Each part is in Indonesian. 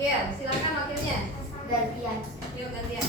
Wakil, silakan wakilnya. Gantian. Yuk gantian.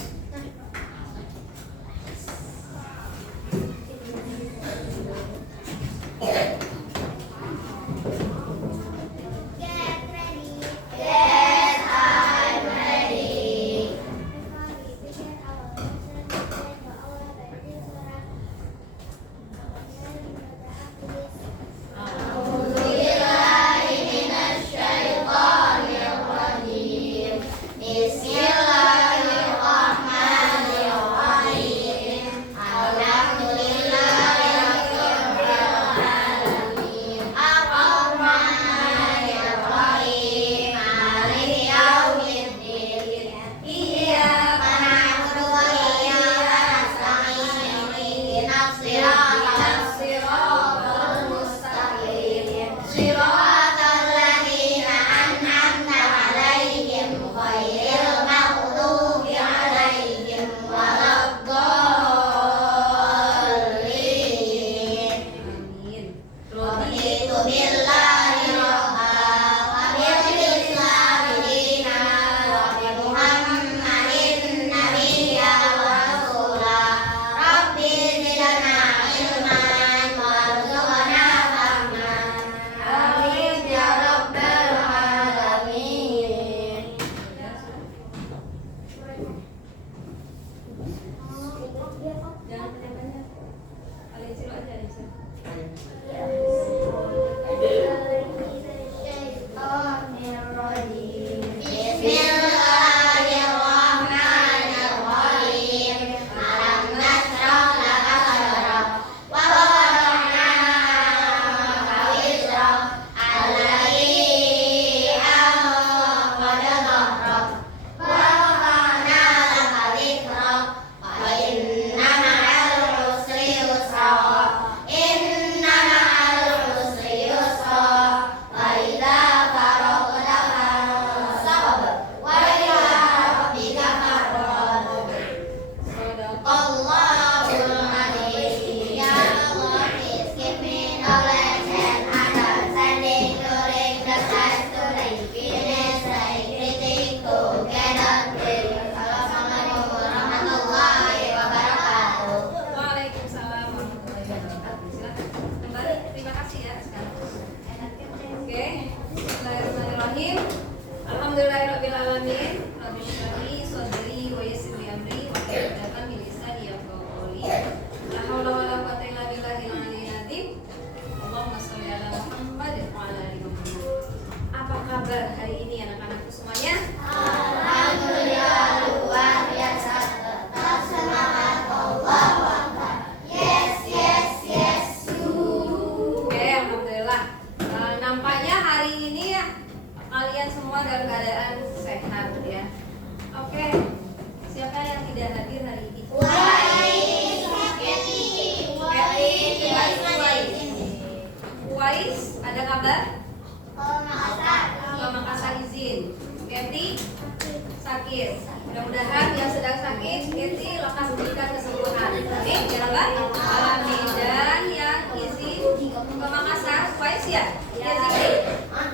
Mudah-mudahan yang sedang sakit Keti lekas diberikan kesembuhan. Oke, ya Mbak. Alami. Dan yang izin ke Makassar, Wais ya?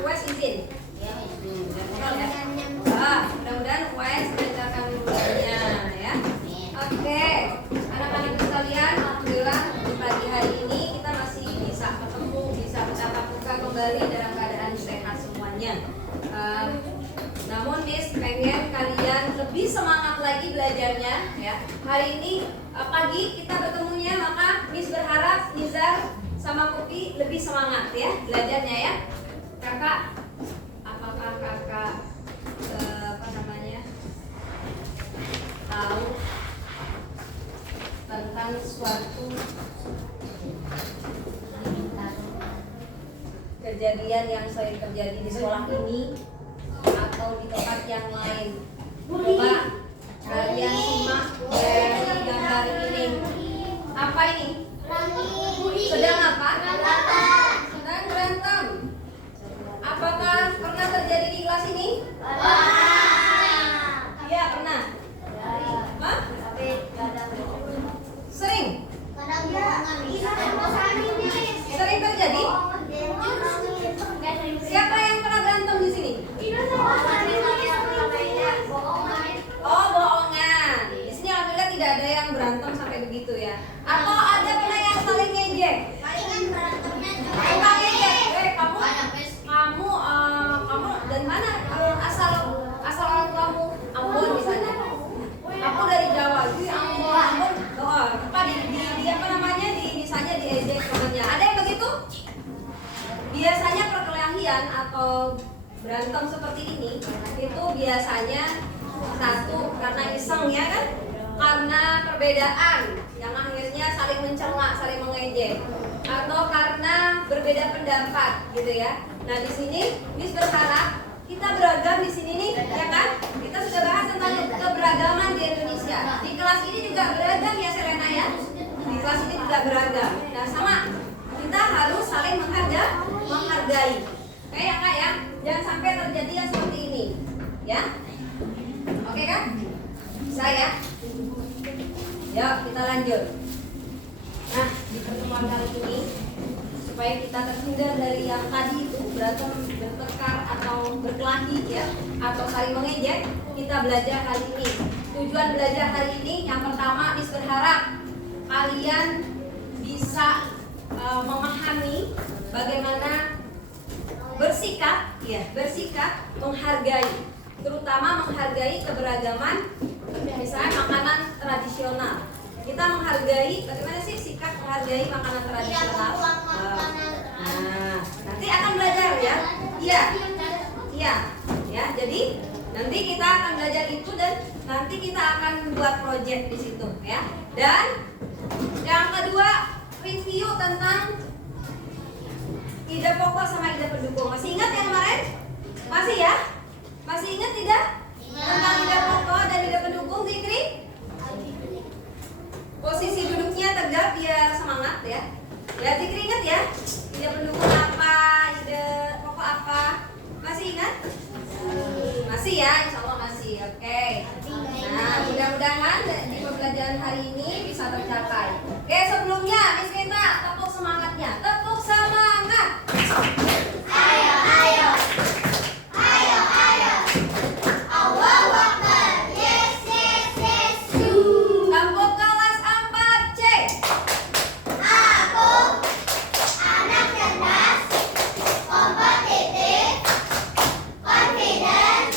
Wais izin. Mudah-mudahan Wais lancarkan liburannya ya. Oke, anak-anak sekalian, alhamdulillah di pagi hari ini kita masih bisa ketemu, bisa bertatap muka kembali dalam keadaan sehat semuanya. Namun Miss pengen kalian lebih semangat lagi belajarnya ya. Hari ini pagi kita bertemunya, maka Miss berharap Nizar sama Kopi lebih semangat ya belajarnya ya. Kakak, apakah kakak tahu tentang suatu kejadian yang sering terjadi di sekolah ini atau di tempat yang lain? Coba kalian simak dari gambar ini. Apa ini? Sedang apa? Sedang berantem. Apakah pernah terjadi di kelas ini? Iya, pernah. Hah? Sering? Sering terjadi? Siapa yang pernah berantem di sini? berantem seperti ini itu biasanya satu karena iseng ya kan, karena perbedaan yang akhirnya saling mencela, saling mengejek, atau karena berbeda pendapat gitu ya. Nah di sini Miss berharap kita beragam di sini nih, ya kan? Kita sudah bahas tentang keberagaman di Indonesia. Di kelas ini juga beragam ya Serena ya. Di kelas ini juga beragam. Nah sama, kita harus saling menghargai. Oke ya kak ya, jangan sampai terjadi yang seperti ini, ya. Oke kan? Bisa ya? Yuk kita lanjut. Nah di pertemuan kali ini, supaya kita terhindar dari yang tadi itu berantem, bertengkar atau berkelahi ya, atau saling mengejek, kita belajar hari ini. Tujuan belajar hari ini yang pertama, Miss berharap kalian bisa memahami bagaimana bersikap ya, bersikap menghargai, terutama menghargai keberagaman, misalnya makanan tradisional. Kita menghargai, bagaimana sih sikap menghargai makanan tradisional? Nah, nanti akan belajar ya. Iya. Iya. Ya, jadi nanti kita akan belajar itu dan nanti kita akan buat project di situ ya. Dan yang kedua, review tentang ide pokok sama ide pendukung. Masih ingat yang kemarin? Masih ya? Masih ingat tidak? Tentang ide pokok dan ide pendukung, Zikri? Posisi duduknya tegak biar semangat ya. Ya Zikri ingat ya? Ide pendukung apa? Ide pokok apa? Masih ingat? Masih ya? Insya Allah masih. Oke. Nah mudah-mudahan di pembelajaran hari ini bisa tercapai. Oke sebelumnya Miss minta tepuk semangatnya. Tepuk semangat. Ayo, ayo. Ayo, ayo. Allahu Akbar. Yes, yes, yes. Kelompok kelas 4C. Aku anak cerdas, kompetitif, confident,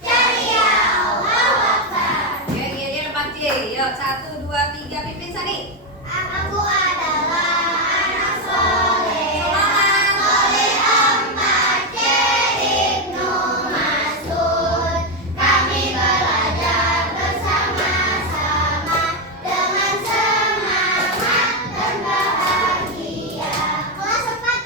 ceria. Allahu Akbar. Ini 4C. Yuk 1, 2, 3 pimpin Sani. Aku adalah anak soleh. Semangat. Soleh Ahmad Ibnu Mas'ud. Kami belajar bersama-sama dengan semangat dan bahagia. Kelas 4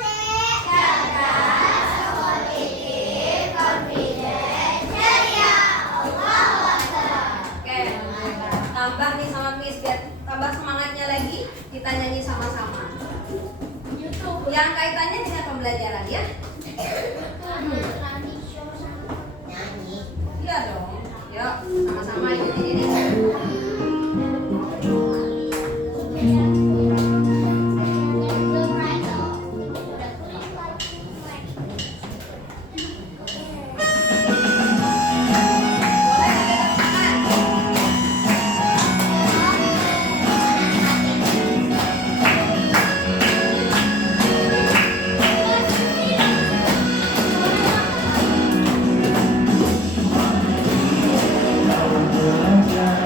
cerdas, kompetitif, confident, ceria. Allahu Akbar. Oke, tambah nih sama Miss biar tambah semangatnya lagi. Kita nyanyi sama-sama. Yang kaitannya dengan pembelajaran ya. Nyanyi. Iya dong. Yuk, sama-sama ikutin ini. Boleh dipegang tangan.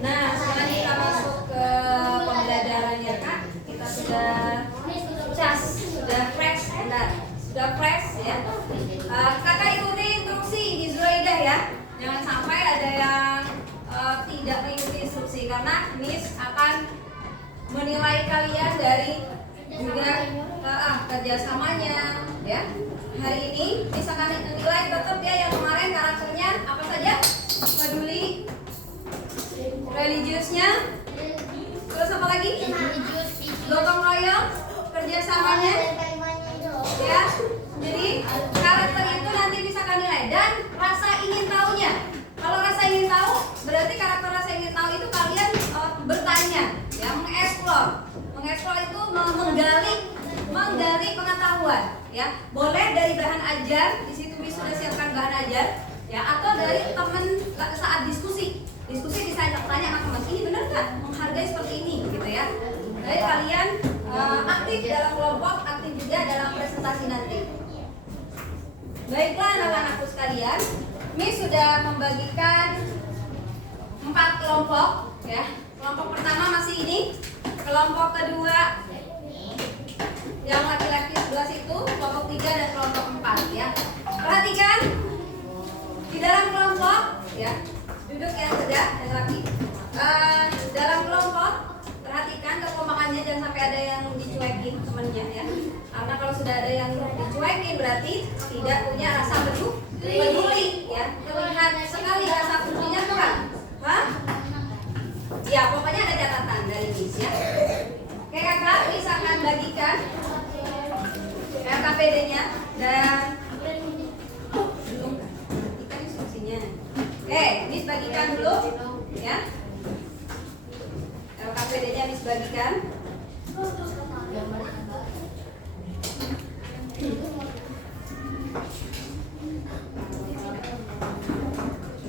Nah, sekarang kita masuk ke pembelajarannya Kak. Kita sudah cas, sudah fresh, sudah fresh ya. Kakak ikuti instruksi di Zuraidah ya. Jangan sampai ada yang tidak mengikuti instruksi karena Miss akan menilai kalian dari juga kerjasamanya ya. Hari ini Miss akan menilai tetap ya yang kemarin karakternya apa saja? Peduli, religiusnya, terus apa lagi? Gotong royong, kerjasamanya, ya. Jadi karakter itu nanti bisa kalian nilai dan rasa ingin tahunya. Kalau rasa ingin tahu, berarti karakter rasa ingin tahu itu kalian bertanya, ya, mengeksplor. Mengeksplor itu menggali pengetahuan, ya. Boleh dari bahan ajar, di situ bisa sudah siapkan bahan ajar, ya, atau dari teman saat diskusi. Diskusi bisa tanya sama teman, ini benar nggak menghargai seperti ini, gitu ya. Jadi kalian aktif dalam kelompok, aktif juga dalam presentasi nanti. Baiklah anak-anakku sekalian, Miss sudah membagikan 4 kelompok, ya. Kelompok pertama masih ini, kelompok kedua yang laki-laki sebelah situ, kelompok 3 dan kelompok 4, ya. Perhatikan di dalam kelompok, ya. Duduk yang sudah, yang rapi. Dalam kelompok, perhatikan kekompakannya, jangan sampai ada yang dicuekin temannya ya. Karena kalau sudah ada yang dicuekin berarti tidak punya rasa peduli ya. Terlihat sekali rasa pedulinya bukan? Hah? Ya, pokoknya ada catatan dari Miss ya. Oke kakak, Miss akan bagikan KPD-nya dan Miss bagikan dulu ya. LKPD-nya Miss bagikan.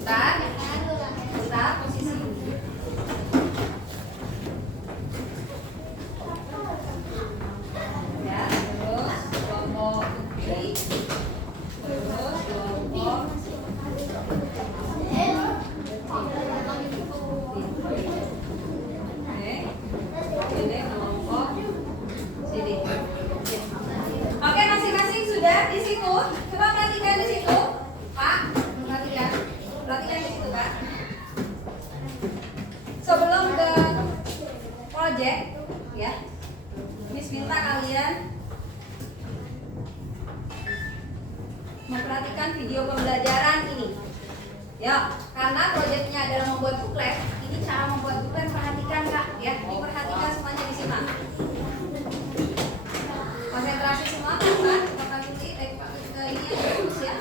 Bentar, posisi. Ya, terus kelompok kiri. Terus kelompok Oke, masing-masing sudah di situ. Coba perhatikan di situ, Pak. Perhatikan di situ, Pak. Sebelum ke project, ya, Miss minta kalian memperhatikan video pembelajaran ini. Ya, karena proyeknya adalah membuat buklet. Ini cara membuat buklet, perhatikan Kak, ya. Diperhatikan semuanya disimak. Konsentrasi semua kan? Kita ikuti ini terus ya.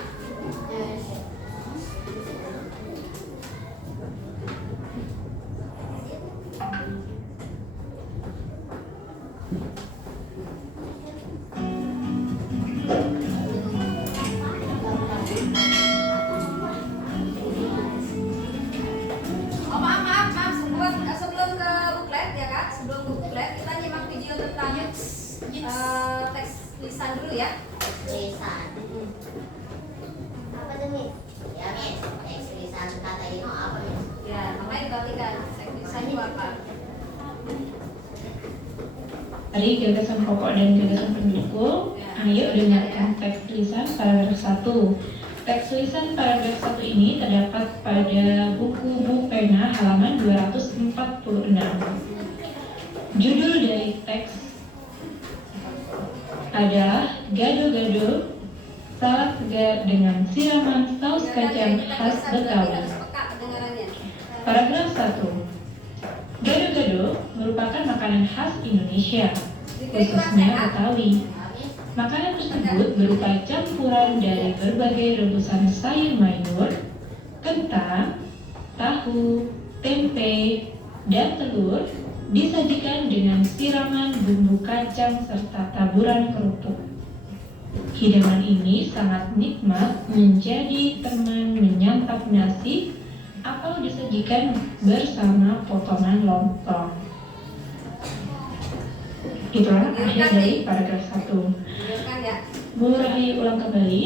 Sebelum ke buklet ya Kak, sebelum ke buklet kita nyimak video tentang teks lisan dulu ya. Lisan. Apa tuh Miss? Ya Miss, teks lisan kata ini apa Miss? Ya, makanya diperhatikan teks lisan itu apa. Tadi gagasan pokok dan gagasan pendukung. Ayo dengarkan teks tulisan paragraf 1. Teks tulisan paragraf 1 ini terdapat pada buku pena halaman 246. Judul dari teks adalah Gado-gado salad segar dengan siraman saus kacang khas Betawi. Paragraf 1. Gado-gado merupakan makanan khas Indonesia, khususnya Betawi. Makanan tersebut berupa campuran dari berbagai rebusan sayur mayur, kentang, tahu, tempe, dan telur, disajikan dengan siraman bumbu kacang serta taburan kerupuk. Hidangan ini sangat nikmat menjadi teman menyantap nasi atau disajikan bersama potongan lontong. Itulah akhir dari paragraf 1. Diulang ya. Bu Rahayu ulang kembali.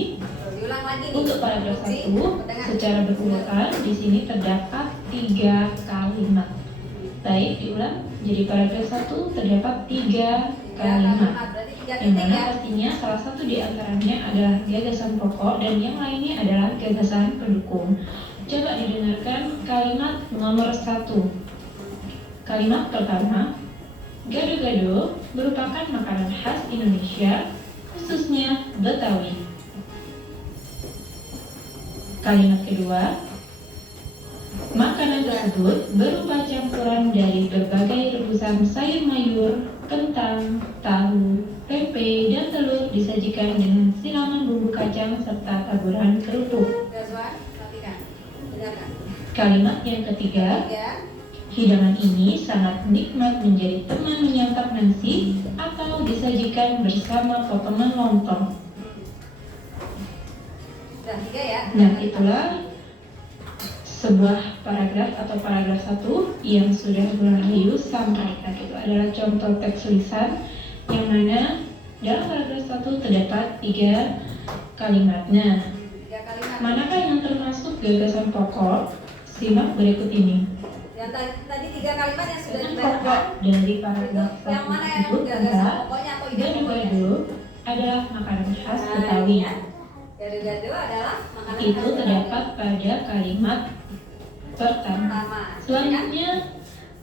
Diulang lagi nih. Untuk paragraf 1 secara berurutan di sini terdapat 3 kalimat. Baik, diulang. Jadi paragraf 1 terdapat 3 kalimat. Berarti 3 Yang titik mana ya. pastinya salah satu di antaranya adalah gagasan pokok dan yang lainnya adalah gagasan pendukung. Coba didengarkan kalimat nomor 1. Kalimat pertama, gado-gado merupakan makanan khas Indonesia, khususnya Betawi. Kalimat kedua, makanan tersebut berupa campuran dari berbagai rebusan sayur mayur, kentang, tahu, tempe, dan telur disajikan dengan siraman bumbu kacang serta taburan kerupuk. Gazwan, perhatikan. Dengarkan. Kalimat yang ketiga, 3. hidangan ini sangat nikmat menjadi teman menyantap nasi atau disajikan bersama potongan lontong. Sudah 3 ya. Nah, itulah sebuah paragraf atau paragraf 1 yang sudah Bu Rahayu sampaikan. Itu adalah contoh teks tulisan yang mana dalam paragraf 1 terdapat 3 kalimat. Nah, 3 kalimat. manakah yang termasuk gagasan pokok? Simak berikut ini. Yang tadi 3 kalimat yang sudah Gagasan dibacakan. pokok dari paragraf Itu yang 1 mana yang tersebut gagasan adalah pokoknya atau ide pokoknya? gado-gado adalah makanan khas Nah, Betawi. ya. Gado-gado adalah makanan Itu khas terdapat pada kalimat pertama. pertama. Selanjutnya,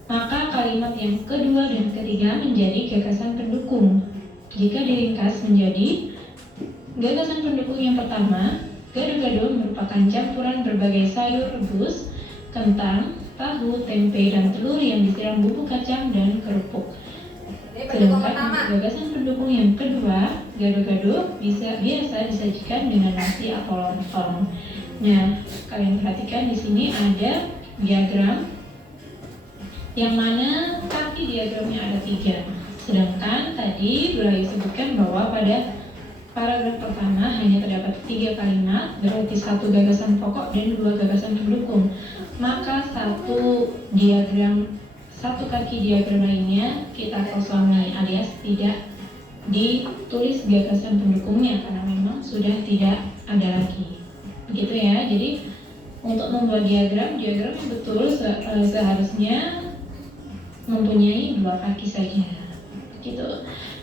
maka kalimat yang kedua dan ketiga menjadi gagasan pendukung. Jika diringkas menjadi gagasan pendukung yang pertama, gado-gado merupakan campuran berbagai sayur rebus, kentang, tahu, tempe, dan telur yang disiram bumbu kacang dan kerupuk. Ini pendukung Sedangkan pertama. untuk gagasan pendukung yang kedua, gado-gado biasa disajikan dengan nasi atau lontong. Nah, kalian perhatikan di sini ada diagram yang mana kaki diagramnya ada 3. Sedangkan tadi Bu Rahayu sebutkan bahwa pada paragraf pertama hanya terdapat 3 kalimat, berarti 1 gagasan pokok dan 2 gagasan pendukung. Maka 1 kaki diagram lainnya kita kosongi alias tidak ditulis gagasan pendukungnya karena memang sudah tidak ada lagi. Begitu ya. Jadi untuk membuat diagram yang betul seharusnya mempunyai 2 kaki saja. Gitu.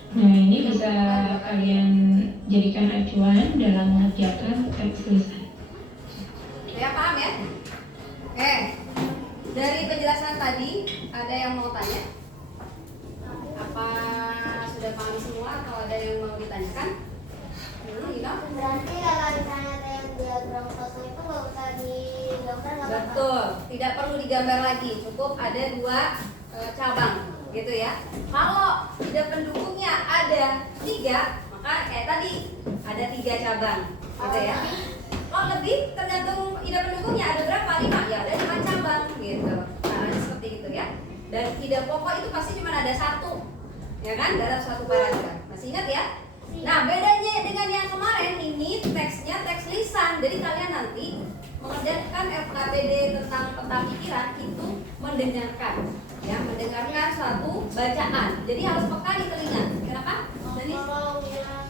Nah, ini bisa kalian jadikan acuan dalam mengerjakan teks tulisan. Ya, paham ya? Oke. Dari penjelasan tadi ada yang mau tanya? Apa sudah paham semua atau ada yang mau ditanyakan? Berarti kalau misalnya ada yang diagram kosong itu nggak usah digambar, nggak apa-apa. Betul, tidak perlu digambar lagi, cukup ada 2 cabang, gitu ya. Kalau ide pendukungnya ada 3, maka kayak tadi ada 3 cabang, gitu ya. Kalau lebih tergantung ide pendukungnya ada berapa, 5, ya ada 5 cabang, gitu. Caranya seperti itu ya. Dan ide pokok itu pasti cuma ada 1, ya kan, dalam 1 paragraf. Masih ingat ya? Nah, bedanya dengan yang kemarin ini teksnya teks lisan. Jadi kalian nanti mengerjakan FKPD tentang peta pikiran itu mendengarkan, ya, mendengarkan suatu bacaan. Jadi harus peka di telinga. Kenapa? Jadi, Kalau yang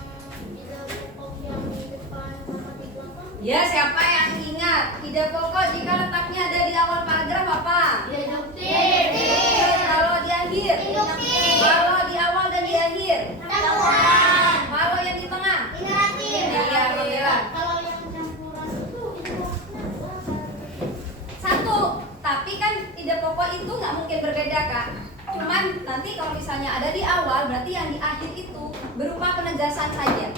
ide pokok yang di depan sama di belakang, ya, siapa yang ingat ide pokok jika letaknya ada di awal paragraf apa? deduktif, Kalau di akhir? induktif, Kalau di awal dan di akhir? pendukung, Kalau yang di tengah? generatif. Iya, alhamdulillah. Kalau yang campuran itu 1, tapi kan ide pokok itu nggak mungkin berbeda Kak. Cuman nanti kalau misalnya ada di awal, berarti yang di akhir itu berupa penegasan saja.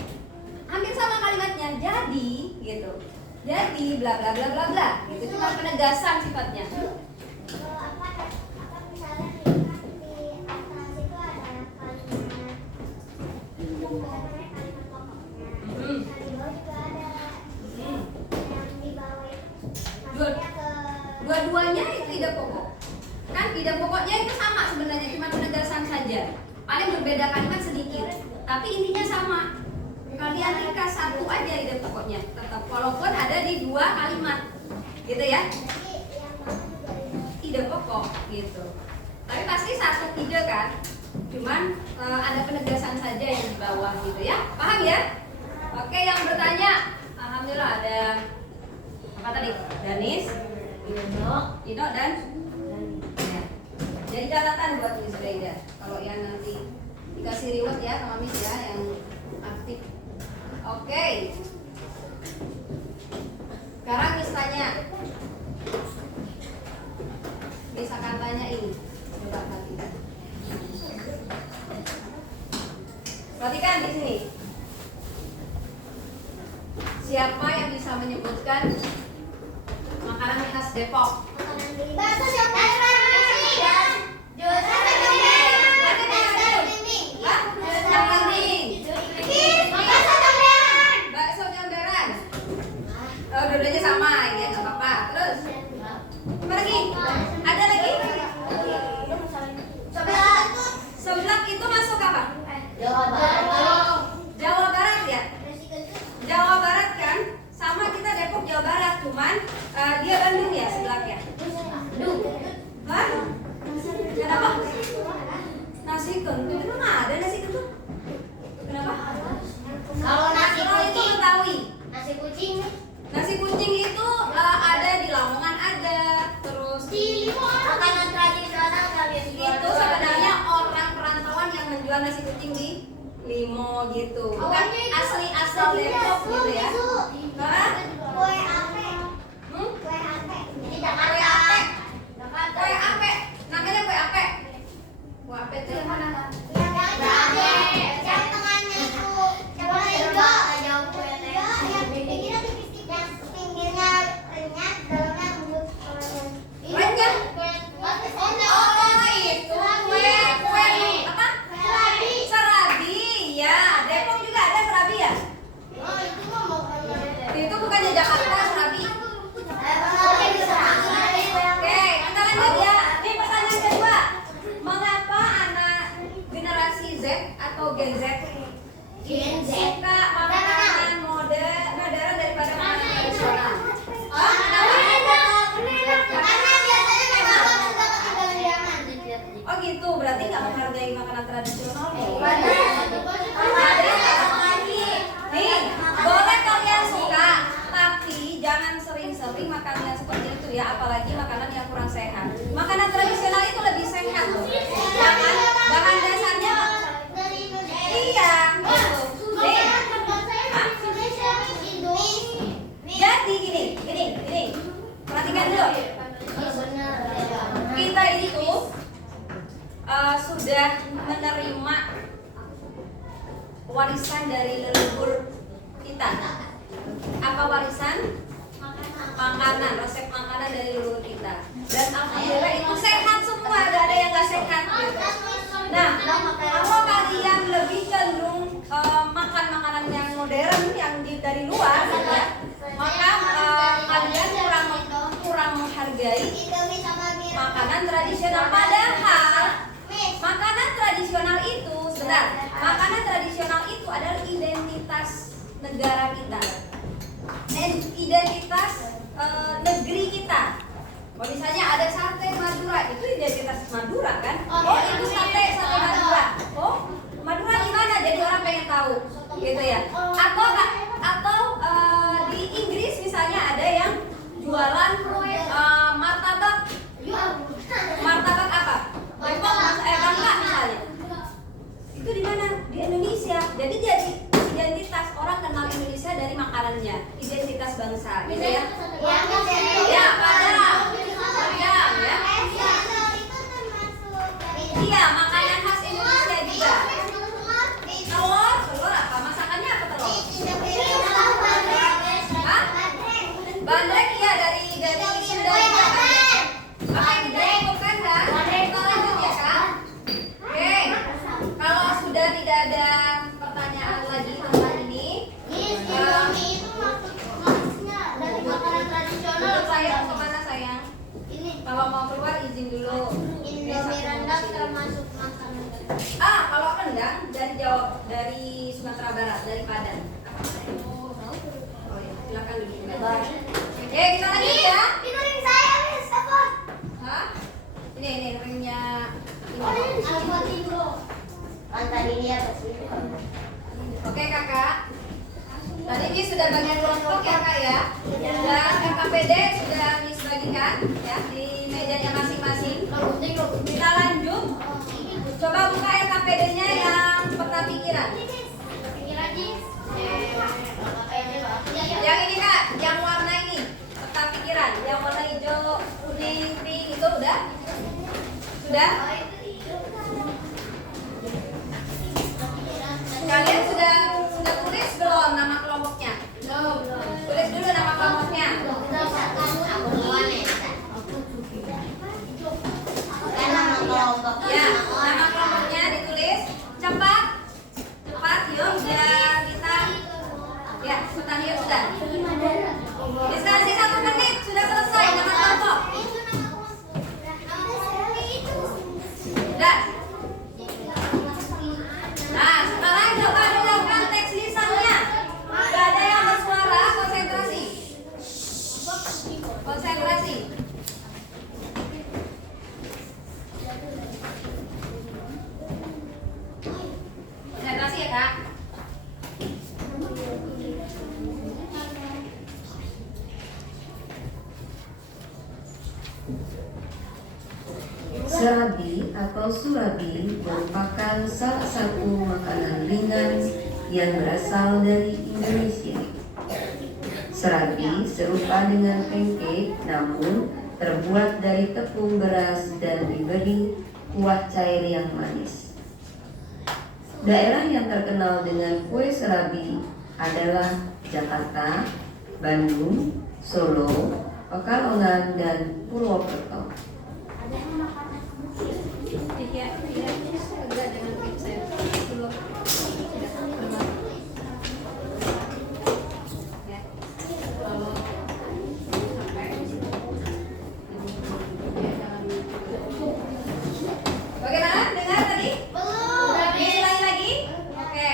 Hampir sama kalimatnya, jadi gitu. Jadi bla bla bla bla bla. Itu cuma penegasan sifatnya. apa misalnya di paling berbeda kalimat sedikit, tapi intinya sama. Kalian ringkas satu aja ide pokoknya, tetap walaupun ada di 2 kalimat, gitu ya. Ide pokok gitu. Tapi pasti satu ide kan, cuman ada penegasan saja yang di bawah gitu ya. Paham ya? Oke, yang bertanya, alhamdulillah ada apa tadi? Danis, Ino dan ya. Jadi catatan buat Miss Brenda. Kalau yang nanti dikasih reward ya sama Miss ya yang aktif. Oke. Sekarang Miss tanya. Miss akan tanya ini. Coba perhatikan. Perhatikan di sini. Siapa yang bisa menyebutkan makanan khas Depok? Bakso Jogja. Bakso Jomberan. Oh, dua-duanya sama ya, nggak apa-apa. Terus apa lagi? Ada lagi? Seblak itu masuk apa? Jawa Barat ya. Jawa Barat kan? Sama kita Depok Jawa Barat, cuman dia Bandung ya seblaknya. Hah? Kenapa? Nasi kentut itu nggak ada nasi kentut. Kenapa? Kalau nasi Oh, itu kucing, Betawi. nasi kucing Nasi kucing itu ada di Lamongan ada, terus di makanan tradisional kalian jual. itu sebenarnya orang perantauan yang menjual nasi kucing di Limo gitu, bukan asli Depok gitu ya. Hah? Kue ape. Hmm? Kue ape. Di Kue Jakarta. ape. Jakarta. Kue ape, namanya kue ape. Kue ape itu yang mana? Yang yang tengahnya itu yang hijau. Yang pinggirnya tipis-tipis. Yang pinggirnya renyah, dalamnya lembut. Renyah? Oh, itu kue apa? Serabi. Serabi, ya. Depok juga ada serabi ya? Oh, itu mah mau Itu bukannya Jakarta serabi. Oke, kita lanjut ya. Nih pertanyaan kedua. Mengapa anak generasi Z atau Gen Z Gen Z. suka makanan modern daripada makanan tradisional? Karena biasanya memang suka ketinggalan. Oh gitu, berarti nggak menghargai makanan tradisional dong. Nih, boleh kalian suka, tapi jangan sering-sering makan yang seperti itu ya, apalagi makanan yang kurang sehat. Makanan tradisional itu lebih sehat loh. Jangan bahan dasarnya iya, gitu. Nih, jadi gini. Perhatikan dulu. Kita itu sudah menerima warisan dari leluhur kita. Apa warisan? Makanan, resep makanan dari leluhur kita. Dan alhamdulillah itu sehat semua, gak ada yang gak sehat gitu. Nah, kalau kalian lebih cenderung makan makanan yang modern yang dari luar gitu ya, maka kalian kurang menghargai makanan tradisional. Padahal makanan tradisional itu makanan tradisional itu adalah identitas negara kita, identitas negeri kita. Kalau misalnya ada sate Madura, itu identitas Madura kan? Oh, itu sate Madura. Oh, Madura di mana? Jadi orang pengen tahu, gitu ya. Atau di Inggris misalnya ada yang jualan martabak apa? Bangka misalnya. Itu di mana? Di Indonesia. Jadi identitas orang kenal Indonesia dari makanannya, identitas bangsa, gitu ya. Ya, padahal ya. Iya, makanan khas Indonesia juga. Telur apa? Masakannya apa telur? Hah? Bandrek ya dari Sunda juga kan? Apa yang kita bukan kan? Kita lanjut ya kan? Oke. Kalau sudah tidak ada pertanyaan lagi tentang ini, untuk saya mau kemana sayang? Kalau mau keluar izin dulu. Indomie rendang termasuk makanan Kalau rendang dari Jawa, dari Sumatera Barat, dari Padang. Oh ya, silakan duduk. Oke, kita lanjut ya. Itu ring saya, Miss. Apa? Hah? Ini ringnya. Tadi lihat sih. Oke kakak. Tadi Miss sudah bagian kelompok ya kak ya. Dan KKPD sudah Miss bagikan ya di mejanya masing-masing. Kita lanjut. Coba buka KKPD-nya yang peta pikiran. Yang ini kak, yang warna ini peta pikiran, yang warna hijau, kuning, pink itu udah? Sudah? Kalian sudah tulis belum nama kelompoknya? Tulis dulu nama kelompoknya. Ya, nama kelompoknya ditulis. Cepat, yuk biar kita. Ya, ikutan yuk sudah. Diskusi 1 menit sudah selesai nama kelompok. Sudah. Nah, sekarang coba dengarkan teks lisannya. Gak ada yang bersuara, konsentrasi. Konsentrasi. Konsentrasi ya kak. Serabi atau surabi merupakan salah satu makanan ringan yang berasal dari Indonesia. Serabi serupa dengan pancake namun terbuat dari tepung beras dan diberi kuah cair yang manis. Daerah yang terkenal dengan kue serabi adalah Jakarta, Bandung, Solo, Pekalongan, dan Purwokerto. Bagaimana? Dengar tadi? Belum. Diulangi lagi? Oke.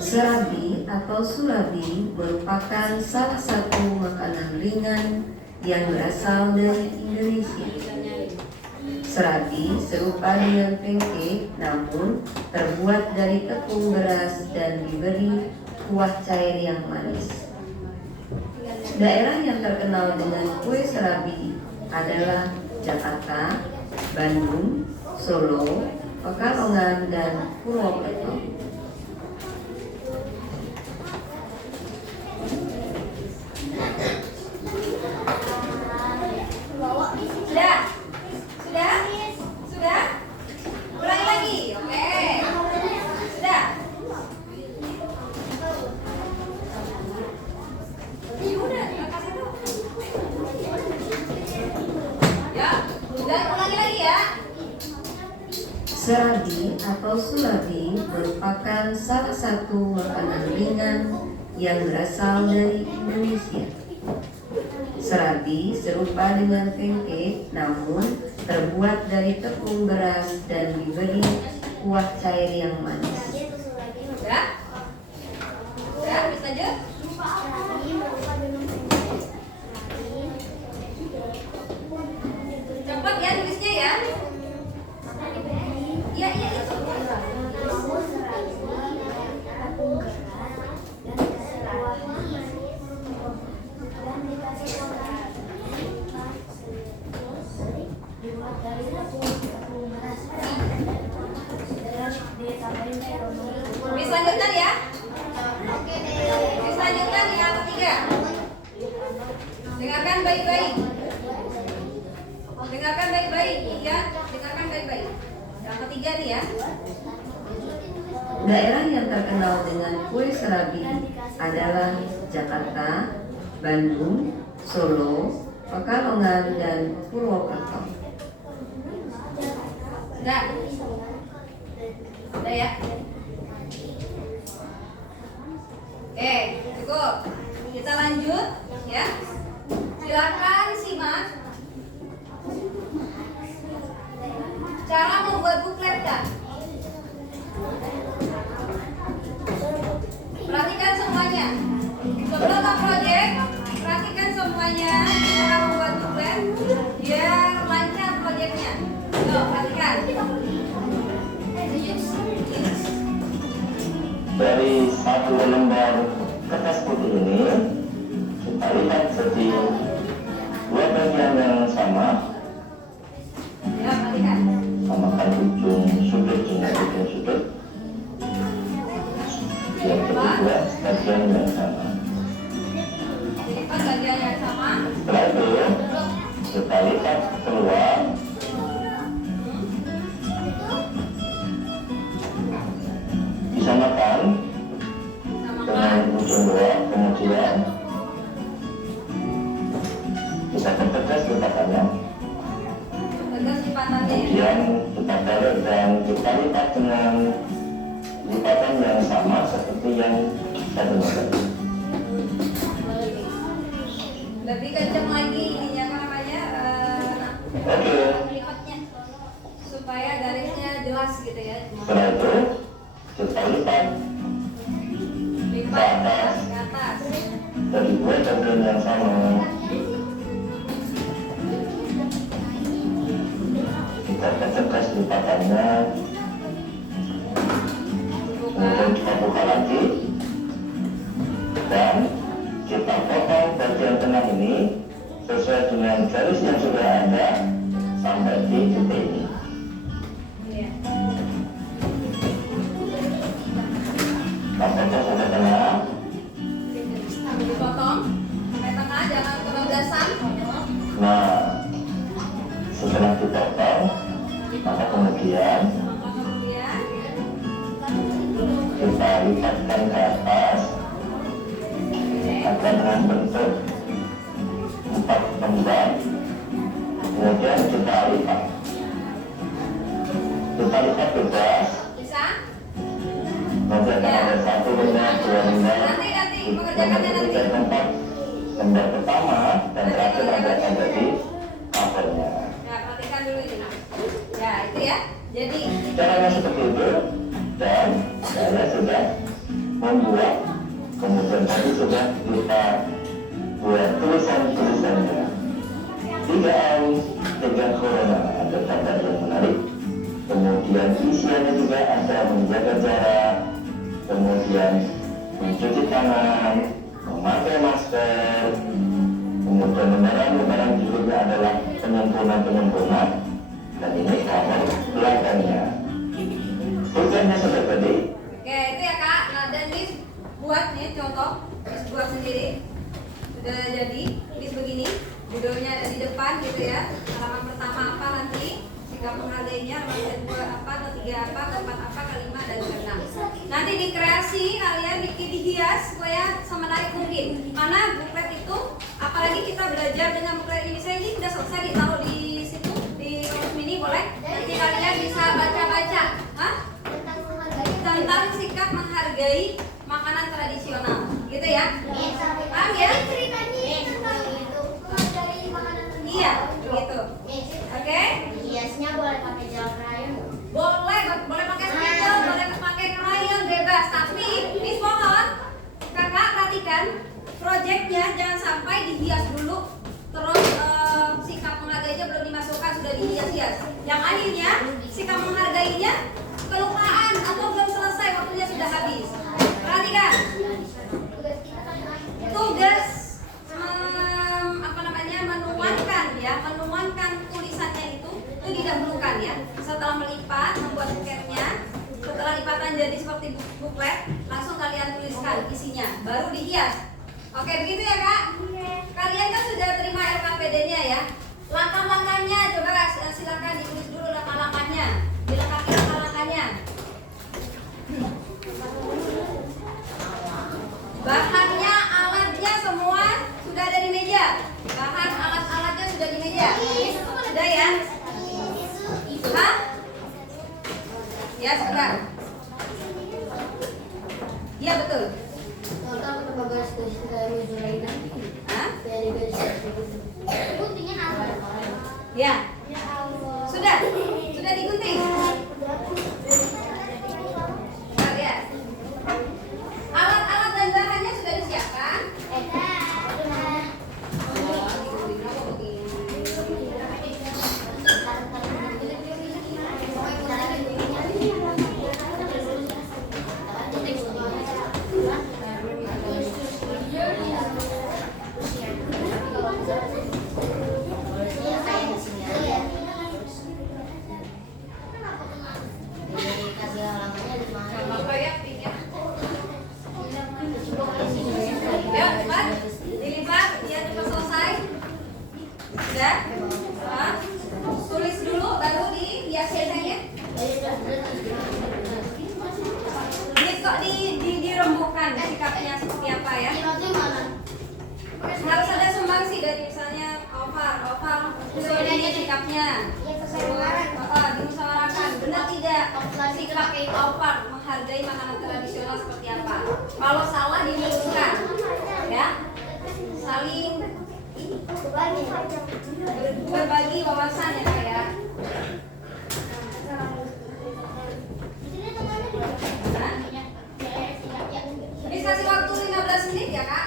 Serabi atau surabi merupakan salah satu makanan ringan yang berasal dari Indonesia. Serabi serupa dengan pancake namun terbuat dari tepung beras dan diberi kuah cair yang manis. Daerah yang terkenal dengan kue serabi adalah Jakarta, Bandung, Solo, Pekalongan, dan Purwokerto. Sudah? Sudah? Sudah? Ulangi lagi. Oke. Sudah? Udah, kasih tuh. Ya, udah ulangi lagi ya. Serabi atau surabi merupakan salah satu makanan ringan yang berasal dari Indonesia. Serabi serupa dengan pancake namun terbuat dari tepung beras dan diberi kuah cair yang manis. Udah? Udah, bisa lanjut? Cepat ya tulisnya ya. Iya, itu. Bisa lanjutkan ya? Bisa lanjutkan yang ketiga. Dengarkan baik-baik. Dengarkan baik-baik. Iya, dengarkan baik-baik. Yang ketiga nih ya. Daerah yang terkenal dengan kue serabi adalah Jakarta, Bandung, Solo, Pekalongan, dan Purwokerto. Sudah. Sudah ya. Oke, cukup. Kita lanjut ya. Silakan simak lipatannya. Kemudian kita balik dan kita lipat dengan lipatan yang sama seperti yang satunya tadi. Lebih kencang lagi ininya apa namanya Oke. lipatnya supaya garisnya jelas gitu ya. Setelah itu kita lipat Lipat ke atas. dari dua bagian yang sama. Kita pertegas lipatannya, kemudian kita buka lagi dan kita potong bagian tengah ini sesuai dengan garis yang sudah ada sampai di titik ini. Iya. Kita potong sampai tengah. Dipotong sampai tengah, jangan kebablasan. Nah, setelah dipotong, maka kemudian Maka kemudian kita lipatkan ke atas agar membentuk 4 lembar. Kemudian kita lipat bebas. bisa. Nanti akan ada 1 lembar, 2 lembar, Nanti mengerjakannya nanti. 3 lembar. Lembar pertama dan terakhir akan jadi covernya. Nah, perhatikan dulu ini. Ya, itu ya. Jadi Caranya seperti itu, dan saya sudah membuat, kemudian tadi sudah kita buat tulisan-tulisannya. 3M, 3 corona, ada gambar yang menarik. Kemudian isiannya juga ada menjaga jarak, kemudian mencuci tangan, memakai masker, kemudian lembaran-lembaran berikutnya adalah penyempurna-penyempurna, dan ini cover belakangnya. Tulisannya sudah tadi. oke, itu ya Kak. Nah, dan Miss buat nih contoh, Miss buat sendiri. Sudah jadi, Miss begini. Judulnya ada di depan gitu ya. Halaman pertama apa nanti? Sikap menghargainya, halaman kedua apa, ketiga apa, keempat apa, kelima dan keenam. Nanti dikreasi kalian bikin dihias supaya semenarik mungkin. Karena buklet itu, apalagi kita belajar dengan buklet ini, saya ini sudah selesai ditaruh di situ di kamus mini boleh. Nanti kalian bisa baca-baca. Hah? Tentang sikap menghargai makanan tradisional, gitu ya? Paham ya? Iya, gitu. Oke? Hiasnya boleh pakai gel crayon. Boleh pakai spidol, boleh pakai krayon, bebas. Tapi, Miss mohon, kakak perhatikan, proyeknya jangan sampai dihias dulu, terus sikap menghargainya belum dimasukkan, sudah dihias-hias. Yang akhirnya, sikap menghargainya kelupaan atau belum selesai, waktunya sudah habis. Perhatikan, tugas menuangkan tulisannya itu didahulukan ya. Setelah melipat, membuat buketnya, setelah lipatan jadi seperti buklet, langsung kalian tuliskan isinya, baru dihias. Oke, begitu ya Kak? Kalian kan sudah terima LKPD-nya ya. Langkah-langkahnya coba silakan ditulis dulu langkah-langkahnya, dilengkapi langkah-langkahnya. Bahannya, alatnya semua sudah ada di meja. Bahan alat-alatnya sudah di meja. Sudah ya? Hah? Ya, sebentar. Iya, betul. Hah? Ya. Sudah digunting. Bentar ya. Alat-alat dan bahannya sudah disiapkan. Apa ya? Yuk, cepat. Dilipat, ya cepat selesai. Sudah? Hah? Tulis dulu, baru dihias-hiasnya. Dirembukan sikapnya seperti apa ya? Harus ada sumbangsi dari misalnya Ovar, usul ini sikapnya. Terus pakai taufan, menghargai makanan tradisional seperti apa. Kalau salah diluruskan, ya. Saling berbagi wawasan ya Kak ya. Ini kasih waktu 15 menit ya Kak.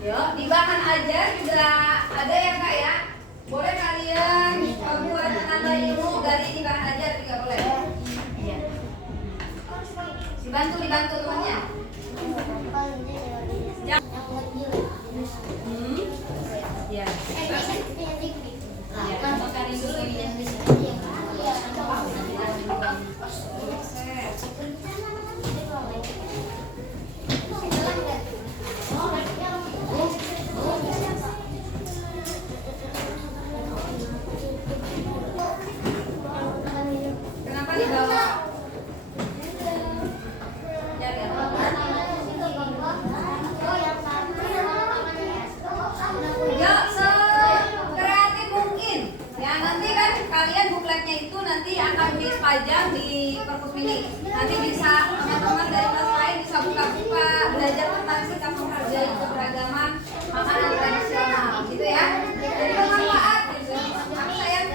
Yuk, di bahan ajar juga ada ya Kak ya. Boleh kalian buat menambah ilmu dari di bahan ajar juga boleh. Dibantu temannya. Ya. Ya, makanin dulu ya. Kenapa dibawa? Ya, sekreatif mungkin. Ya, nanti kan kalian bukletnya itu nanti akan dipajang di perpus mini. Nanti bisa teman-teman dari kelas lain bisa buka-buka, belajar tentang sikap menghargai keberagaman makanan tradisional, gitu ya. Jadi bermanfaat gitu. Aku sayang.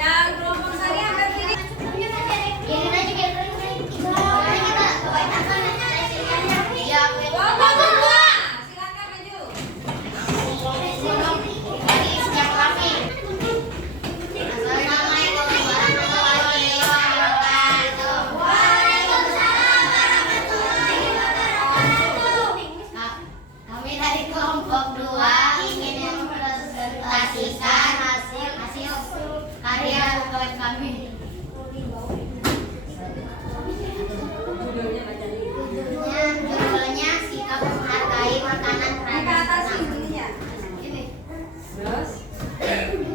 Ya, yang kelompok saya angkat sini. Silakan maju. Kami dari kelompok 2 ingin mempresentasikan hasil karya buat kami. Judulnya sikap menghargai makanan Di atas tradisional. ininya. Ini. Terus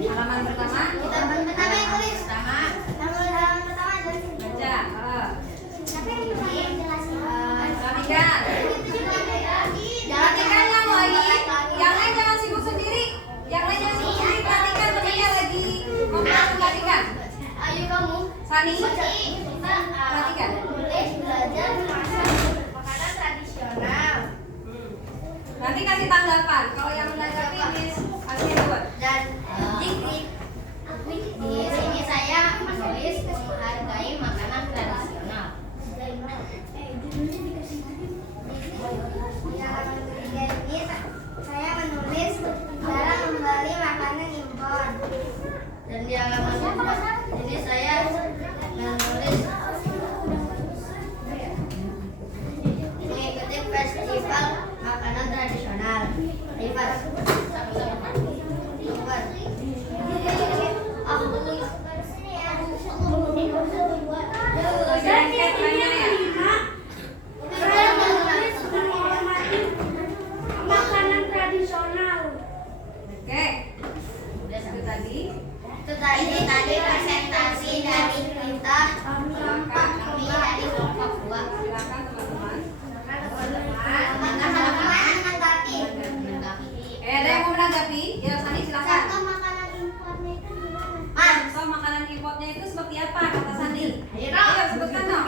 halaman pertama Kita pertama yang tulis. Halaman pertama dari sini. baca. Siapa yang jelasin? Perhatikan. Perhatikan yang lain. Yang lain jangan sibuk sendiri. Yang lain jangan sibuk sendiri. Perhatikan temannya lagi memperhatikan. Ayo kamu. Sani. Perhatikan. Tulis belajar memasak makanan tradisional. Nanti kasih tanggapan. Kalau yang menanggapi Miss kasih buat. Dan di sini saya menulis menghargai makanan tradisional. Saya menulis jarang membeli makanan impor. Dan di halaman ini saya menulis mengikuti festival makanan tradisional. Makanan tradisional. Oke. Itu tadi. Itu tadi presentasi dari kita kami dari kelompok 2. Silakan teman-teman. Teman-teman menanggapi. Ada yang mau menanggapi? Ya, Sani silakan. Makanan importnya itu gimana? Contoh makanan importnya itu seperti apa kata Sani? Ayo, Ayo sebutkan dong.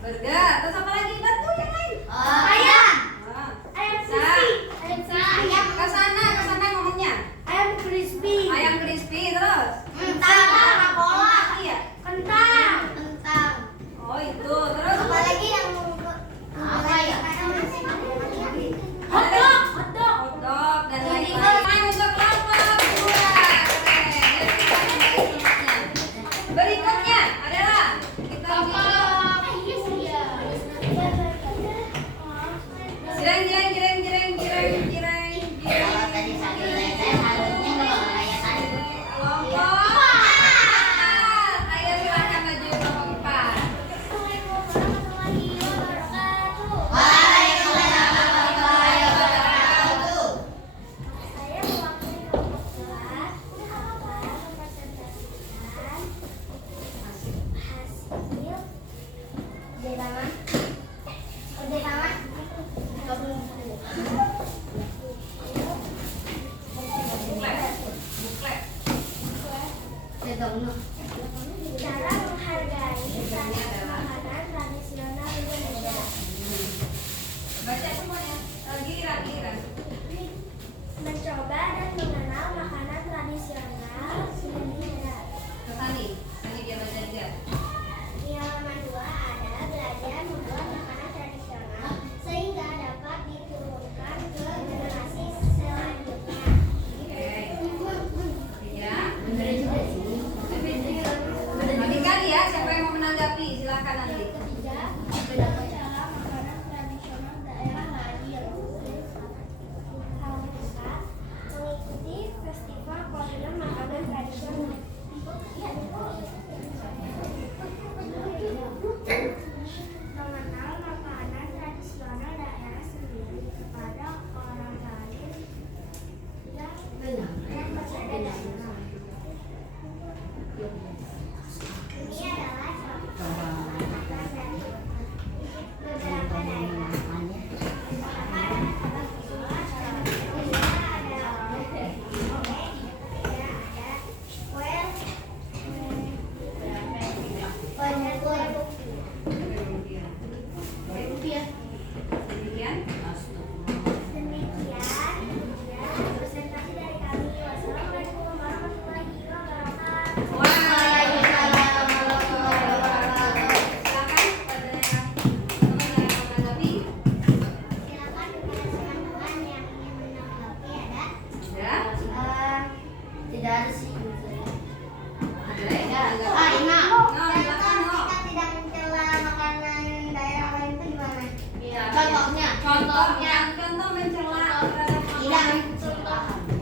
Burger. Terus apa lagi? Bantu yang lain. Ayam. Ah. Ayam Bisa. crispy. Ayam Ke sana ngomongnya. ayam crispy. Ayam crispy terus. Kentang. Coca-Cola. Iya. Kentang. Kentang. Oh, itu. Terus apa Apalagi yang apa ya? Hotdog. hotdog dan lain-lain. Untuk kelompok 2. Keren. Yuk, kita kembali selanjutnya. Berikutnya adalah kita Taman. Ode Taman. Cara menghargai makanan tradisional Indonesia. Baca semuanya. Giliran. Mencoba dan mengenal makanan tradisional Indonesia. Sani dia baca aja. Di halaman 2 ada belajar membuat makanan tradisional sehingga dapat diturunkan ke generasi selanjutnya. Oke. Ya. Nanti kali ya, siapa yang mau menanggapi silakan nanti. Ketiga, belajar cara makanan tradisional daerah lain. Hal besar, mengikuti festival kuliner makanan tradisional. Mengenal makanan tradisional daerah sendiri kepada orang lain yang berbeda daerah. Ini adalah contoh makanan dari beberapa daerah. Demikian. Presentasi dari kami. Wassalamualaikum warahmatullahi wabarakatuh. Silakan pada teman-teman yang menanggapi. Silakan kepada teman-teman yang ingin menanggapi ada. Ya. Tidak ada sih. Ada ya. Ina. Silakan. Kita tidak mencela makanan daerah lain itu gimana? Contoh mencela terhadap makanan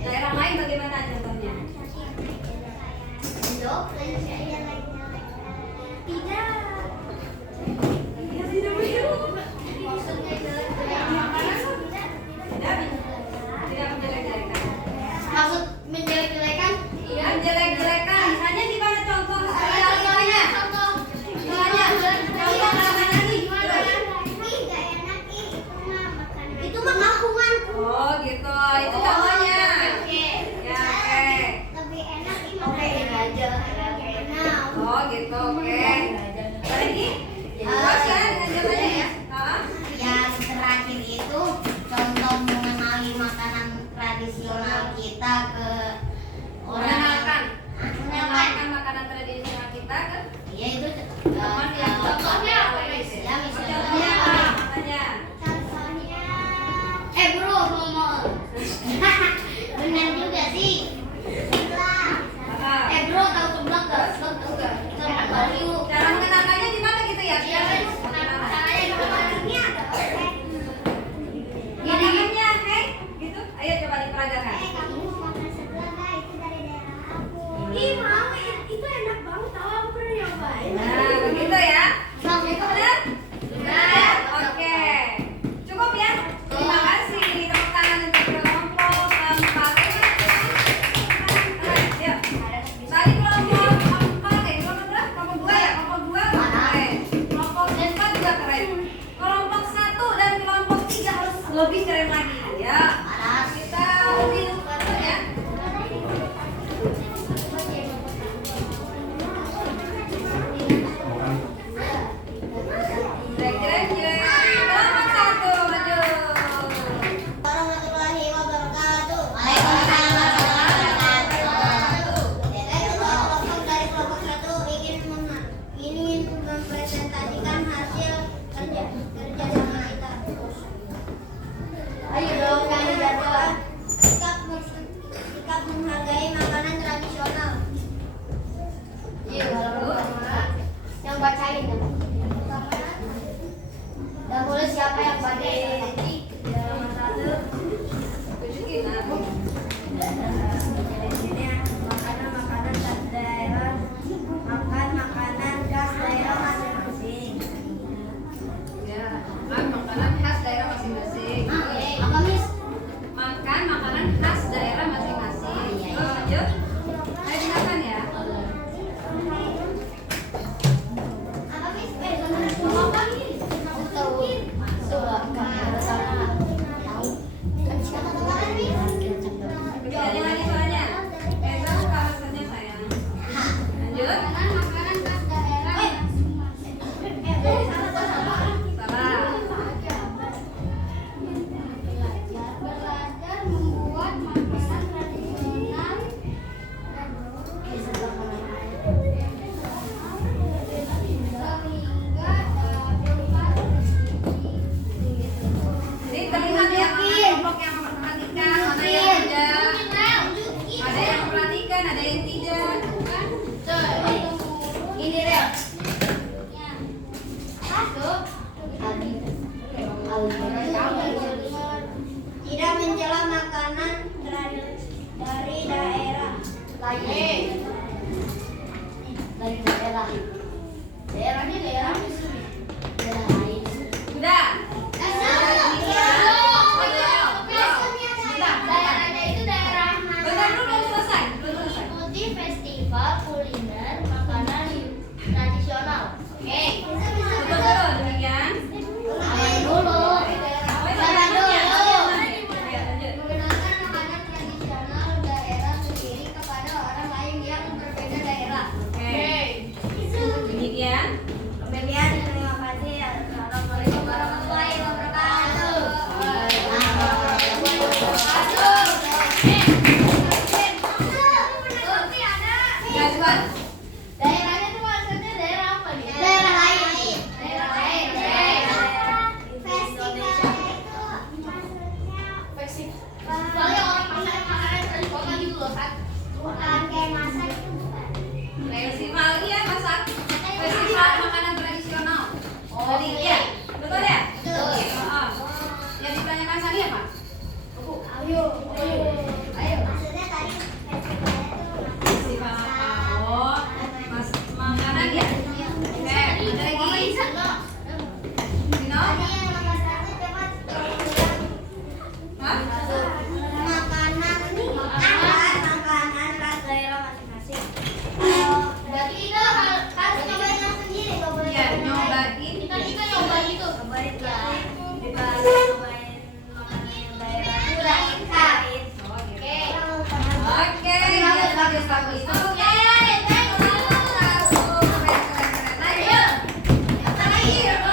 daerah lain bagaimana contohnya? Tidak. Maksudnya Tidak menjelek-jelekan. maksud menjelek-jelekan? Menjelek-jelekan. Misalnya gimana contoh realnya? Misalnya contoh apa lagi? Itu mah kampungan. Oh gitu. Itu contohnya. Oke. Ya oke. Lebih enak ini makan aja. Oh gitu oke. Lagi? Terus ya dengan jawabannya ya. Yang terakhir itu contoh mengenali makanan tradisional kita ke orang. Mengenalkan makanan tradisional kita ke Iya itu teman yang contohnya apa guys? Ya misalnya Contohnya. bro mau benar juga sih. Bro tahu seblak gak? Tahu gak? Tahu yuk. Cara mengenalkannya gimana gitu ya? Caranya gimana? Gini-gininya, hei, gitu. Ayo coba diperagakan. Kamu makan seblak gak? Itu dari daerah aku. Ih mau, itu enak banget tau, aku pernah nyobain. Nah, begitu ya. Itu benar? Benar. Oke. Cukup ya. Terima kasih. Tepuk tangan untuk kelompok 4. Yuk. Tadi kelompok 4 ya. Kelompok berapa? Kelompok 2 ya. Kelompok 2 keren. Kelompok 4 juga keren. Kelompok 1 dan kelompok 3 harus lebih keren lagi. Ya. Kita lebih ya. Kelompok 1 maju. Warahmatullahi wabarakatuh. Waalaikumsalam warahmatullahi wabarakatuh. Kelompok dari kelompok 1 ingin mempresentasikan hasil kerja sama kita. Ayo dong, kami jadwal. Sikap menghargai makanan tradisional. Iya, yang bacain ya. Dan boleh siapa yang baca? Tunjukin aku. Makanan daerah, makan makanan khas daerah masing-masing. Ya. lain. Dari daerah. Daerahnya daerah lain. Udah. Daerahnya itu daerah Bentar dulu, belum selesai. mengikuti festival kuliner makanan tradisional. Oke. Betul, demikian. Sabar dulu. Sabar dulu. Ya, lanjut. Menggunakan makanan tradisional daerah sendiri kepada orang lain yang berbeda daerah. Oke. Demikian. Demikian, terima kasih. Assalamualaikum warahmatullahi wabarakatuh. Ya, coba. Daerahnya itu maksudnya daerah apa nih? Daerah lain. Daerah lain. Soalnya orang masak makanan tradisional gitu loh, kan? Bukan kayak masak itu bukan. Festival, iya masak. Festival makanan tradisional. Tadi, iya. Betul ya? Betul. Oh. Yang ditanyakan tadi apa? Ayo. Maksudnya tadi Festival apa? Oh, makanan ya? Oke, ada lagi? Dino? Hah? Makanan khas daerah masing-masing. Berarti kita harus nyobain sendiri, nggak boleh Iya, nyobain. Kita nyobain itu. Nyobain ya. Nyobain makanan daerah lain. Oke. Oke, ya bagus bagus. Oke.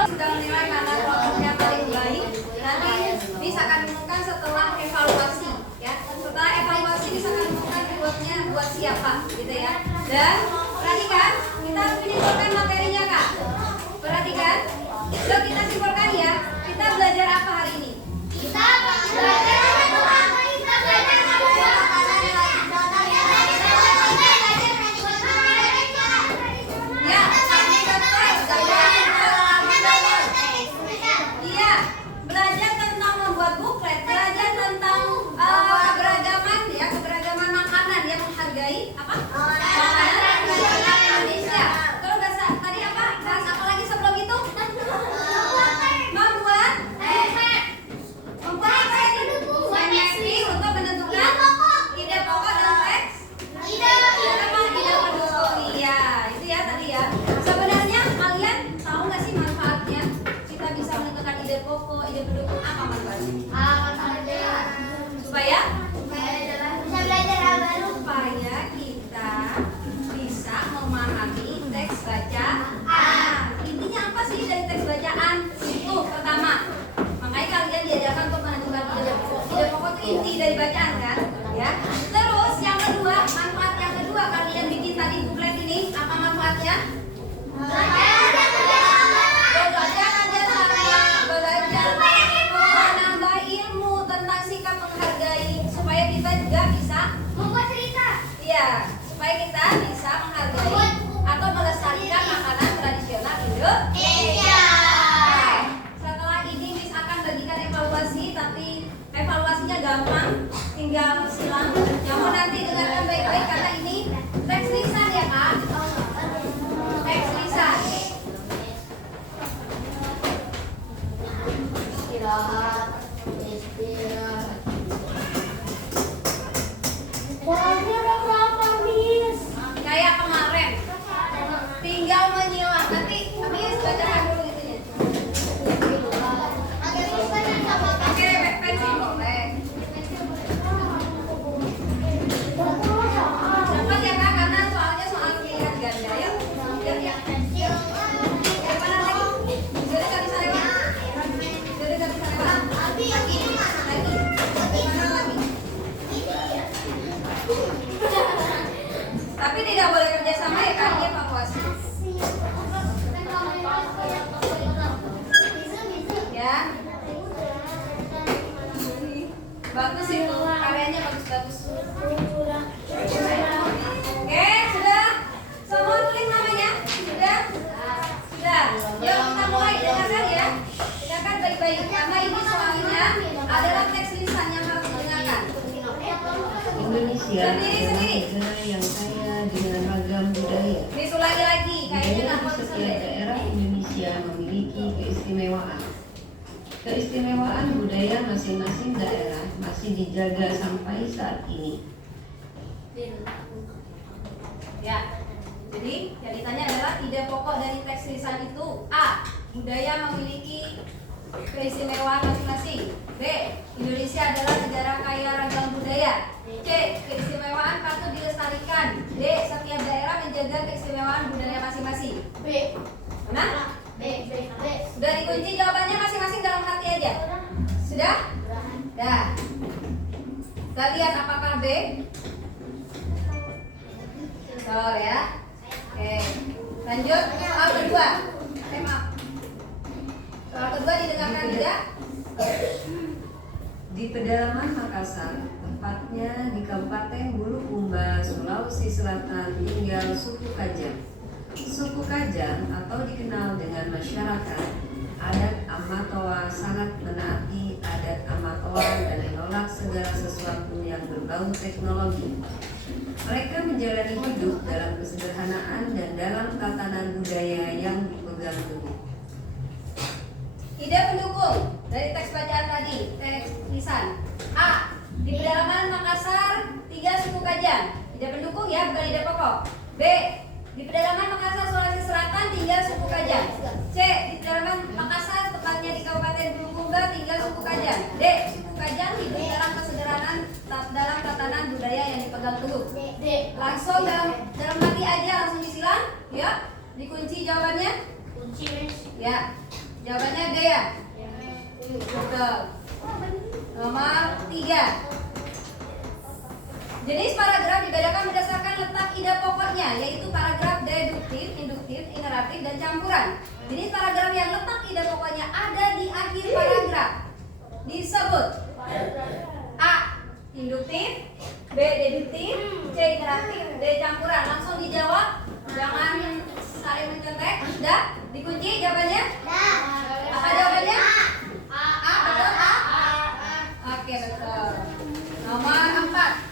Sudah menilai mana kelompoknya paling baik. Nanti bisa kami umumkan setelah evaluasi, ya. Setelah evaluasi bisa kami umumkan buat siapa, gitu ya. Dan perhatikan, kita harus menyimpulkan materinya, Kak. Perhatikan. Yuk kita simpulkan ya. Kita belajar apa hari ini? Kita belajar Ya, iya, belajar tentang membuat buklet, belajar tentang keberagaman ya, keberagaman makanan yang menghargai apa? Makanan tradisional Indonesia. Terus bahasa tadi apa? Bahasa apa lagi sebelum itu? Membuat apa ini? Mapping untuk menentukan ide pokok dan teks. Ide pendukung, iya, itu ya tadi ya. Sebenarnya kalian tahu nggak sih manfaatnya? Kita bisa menentukan ide pokok, ide pendukung, apa manfaatnya? Supaya supaya kita bisa memahami teks bacaan. Intinya apa sih dari teks bacaan? Itu pertama. Makanya kalian diajarkan untuk menentukan ide pokok. Ide pokok itu inti dari bacaan kan? Ya. Terus yang kedua, manfaat yang kedua kalian bikin tadi buklet ini, apa manfaatnya? Belajar menambah ilmu tentang sikap menghargai supaya kita juga bisa iya, supaya kita bisa menghargai atau melestarikan makanan tradisional Indonesia. Oke, setelah ini Miss akan bagikan evaluasi, tapi evaluasinya gampang, tinggal silang. Namun nanti dengarkan baik-baik karena ini teks lisan ya Kak. Teks lisan. Kayak kemarin, tinggal menyilang. Nanti Miss baca setiap daerah Indonesia memiliki keistimewaan. Keistimewaan budaya masing-masing daerah masih dijaga sampai saat ini. Ya, jadi yang ditanya adalah ide pokok dari teks lisan itu: A. Budaya memiliki keistimewaan masing-masing. B. Indonesia adalah negara kaya ragam budaya. C. Keistimewaan patut dilestarikan. D. Setiap daerah menjaga keistimewaan budaya masing-masing. B. Mana? B. Sudah dikunci jawabannya masing-masing dalam hati aja. Sudah? Dah. Kita lihat apakah B. Betul ya. Oke. Lanjut soal kedua. Maaf. Soal kedua didengarkan tidak? Di pedalaman Makassar, tepatnya di Kabupaten Bulukumba, Sulawesi Selatan, tinggal suku Kajang. Suku Kajang atau dikenal dengan masyarakat adat Amatoa sangat menaati adat Amatoa dan menolak segala sesuatu yang berbau teknologi. Mereka menjalani hidup dalam kesederhanaan dan dalam tatanan budaya yang dipegang teguh. Ide pendukung dari teks bacaan tadi, teks lisan. A. Di pedalaman Makassar, 3 suku Kajang. Ide pendukung ya, bukan ide pokok. B. Di pedalaman Makassar, Sulawesi Selatan, tinggal suku Kajang. C. Di pedalaman Makassar, tepatnya di Kabupaten Bulukumba, tinggal suku Kajang. D. Suku Kajang hidup dalam kesederhanaan dalam tatanan budaya yang dipegang teguh. D. Langsung dalam hati aja, langsung disilang, ya. Dikunci jawabannya. Kunci Miss. Ya. Jawabannya D ya. Betul. Nomor 3. Jenis paragraf dibedakan berdasarkan letak ide pokoknya, yaitu paragraf deduktif, induktif, iteratif, dan campuran. Jenis paragraf yang letak ide pokoknya ada di akhir paragraf disebut A. Induktif, B. Deduktif, C. Iteratif, D. Campuran. Langsung dijawab, jangan saling mencontek. Sudah dikunci jawabannya? Apa jawabannya? A. Betul A? Oke, betul. Nomor 4.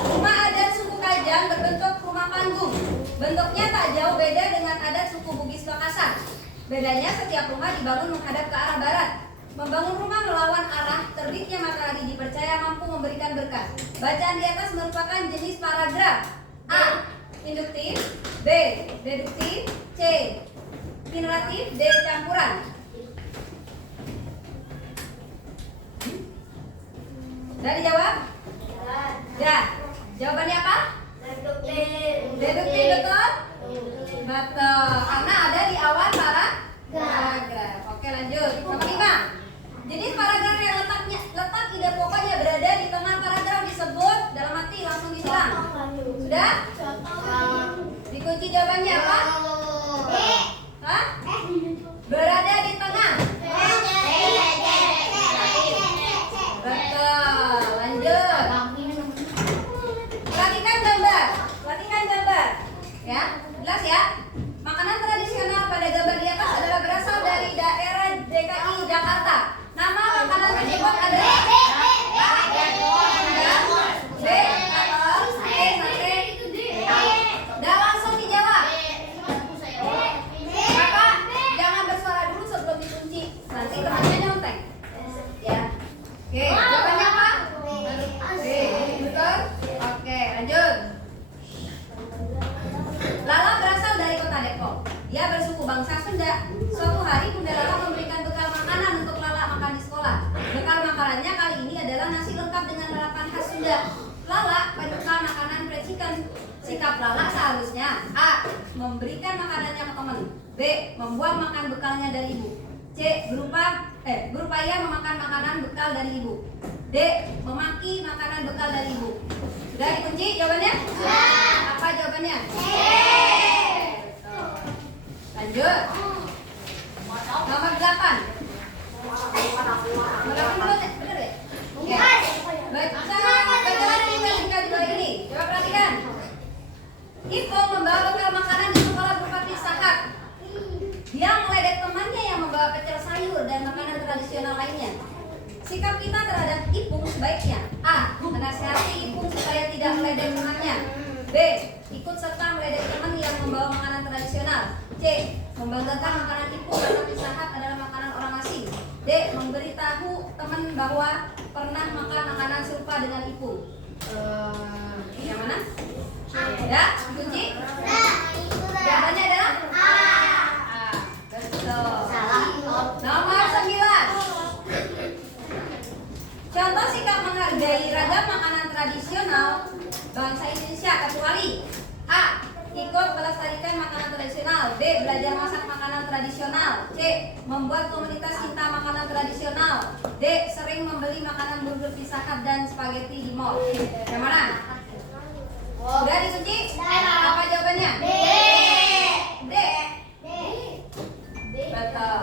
Rumah adat suku Kajang berbentuk rumah panggung. Bentuknya tak jauh beda dengan adat suku Bugis Makassar. Bedanya setiap rumah dibangun menghadap ke arah barat. Membangun rumah melawan arah terbitnya matahari dipercaya mampu memberikan berkah. Bacaan di atas merupakan jenis paragraf. A. Induktif, B. Deduktif, C. Iteratif, D. Campuran. Sudah dijawab? Ya. Jawabannya apa? Deduktif betul? Betul. Karena ada di awal paragraf. Oke, lanjut. Nomor 5. Jenis paragraf yang letak ide pokoknya berada di tengah paragraf disebut dalam hati, langsung disilang. Sudah? Dikunci jawabannya apa? Hah? Berada di tengah. Betul. Lanjut. Perhatikan gambar. Ya, jelas ya. Makanan tradisional pada gambar di atas adalah berasal dari daerah DKI Jakarta. Nama makanan tersebut adalah B. Dah langsung dijawab. Kakak, jangan bersuara dulu sebelum dikunci. Nanti temannya nyontek. Ya. Oke, jawabannya apa? B. Betul? Oke, lanjut. Lala berasal dari kota Depok. Dia bersuku bangsa Sunda. Suatu hari Bunda Lala memberikan bekal makanan untuk Lala makan di sekolah. Bekal makanannya kali ini adalah nasi lengkap dengan lalapan khas Sunda. Lala bekal makanan percikan. Sikap Lala seharusnya A. Memberikan makanannya ke teman. B. Membuang makan bekalnya dari ibu. C. Berupaya memakan makanan bekal dari ibu. D. Memaki makanan bekal dari ibu. Sudah dikunci jawabannya? Ya. Apa jawabannya? C. Lanjut. Nomor 8. Bener ya? Oke. Baca tingkat 2 ini. Coba perhatikan. Iko membawa bekal makanan di sekolah berupa pizza hut. Dia meledek temannya yang membawa pecel sayur dan makanan tradisional lainnya. Sikap kita terhadap Ipung sebaiknya A. Menasihati Ipung supaya tidak meledek temannya. B. Ikut serta meledek teman yang membawa makanan tradisional. C. Membanggakan makanan Ipung karena pizza hut adalah makanan orang asing. D. Memberitahu teman bahwa pernah makan makanan serupa dengan Ipung. Yang mana? Ya, kunci? Jawabannya adalah A. Betul. Nomor 9. Contoh sikap menghargai ragam makanan tradisional bangsa Indonesia kecuali A. Ikut melestarikan makanan tradisional. B. Belajar masak makanan tradisional. C. Membuat komunitas cinta makanan tradisional. D. Sering membeli makanan burger, pizza hut, dan spaghetti di mall. Yang mana? Udah dikunci? Apa jawabannya? D. D. Betul.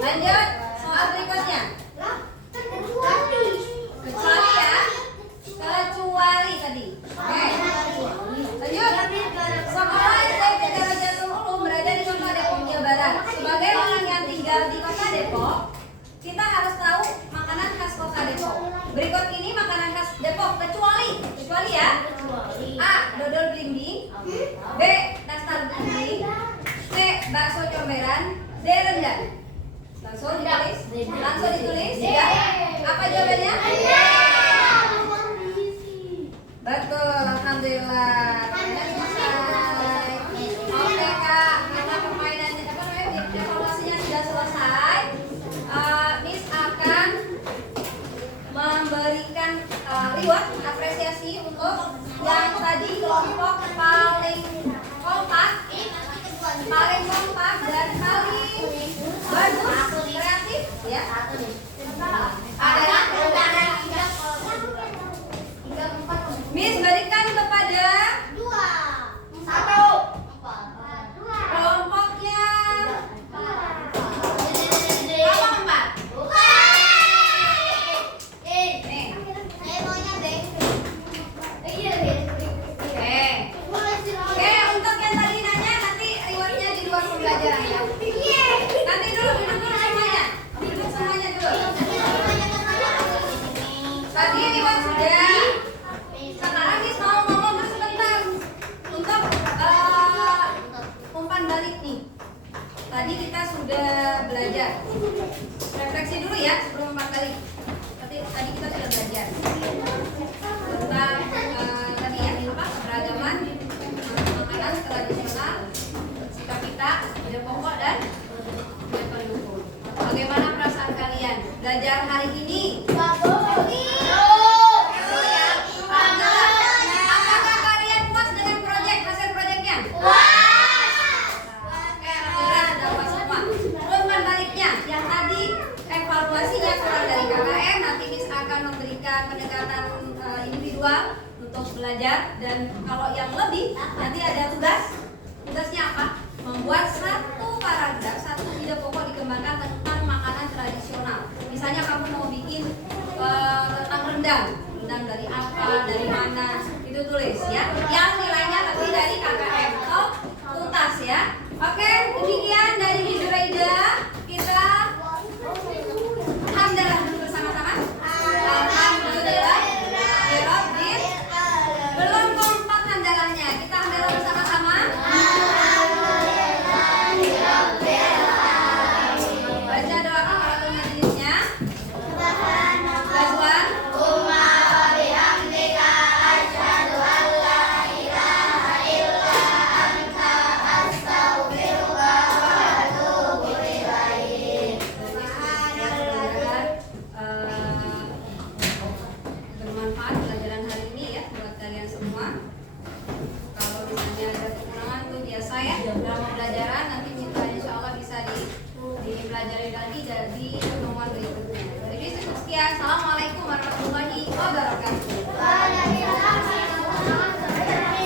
Lanjut soal berikutnya. Kecuali ya. Kecuali tadi. Oke. Lanjut. Sekolah SMP Darajatul Ulum berada di Kota Depok, Jawa Barat. Sebagai orang yang tinggal di Kota Depok, kita harus tahu makanan khas Kota Depok. Berikut ini makanan khas Depok kecuali ya. A. Dodol blimbing. B. Nastar blimbing. C. Bakso comberan. D. Rendang. Langsung ditulis ya. Apa jawabannya? Betul, alhamdulillah. Selesai. Oke Kak, karena permainannya evaluasinya sudah selesai. Miss akan memberikan reward apresiasi untuk yang tadi kelompok paling kompak dan paling bagus kreatif ya. Ada Miss berikan kepada kelompoknya kelompok 4. Oke, untuk yang tadi nanya nanti rewardnya di luar pembelajaran ya. Nanti dulu duduk semuanya dulu. Tadi reward sudah. Sekarang Miss mau ngomong sebentar untuk umpan balik nih. Tadi kita sudah belajar. Refleksi dulu ya sebelum umpan balik. Tadi kita sudah belajar tentang tadi ya keberagaman makanan tradisional, sikap kita, ide pokok dan ide pendukung. Bagaimana perasaan kalian belajar hari ini? Apakah kalian puas dengan hasil proyeknya? Sudah puas semua. Umpan baliknya yang tadi evaluasinya kurang dari KKM, nanti Miss akan memberikan pendekatan individual untuk belajar, dan kalau yang lebih nanti ada tugasnya apa? Membuat satu paragraf, satu ide pokok dikembangkan tentang makanan tradisional. Misalnya kamu mau bikin tentang rendang dari apa, dari mana, itu tulis ya. Yang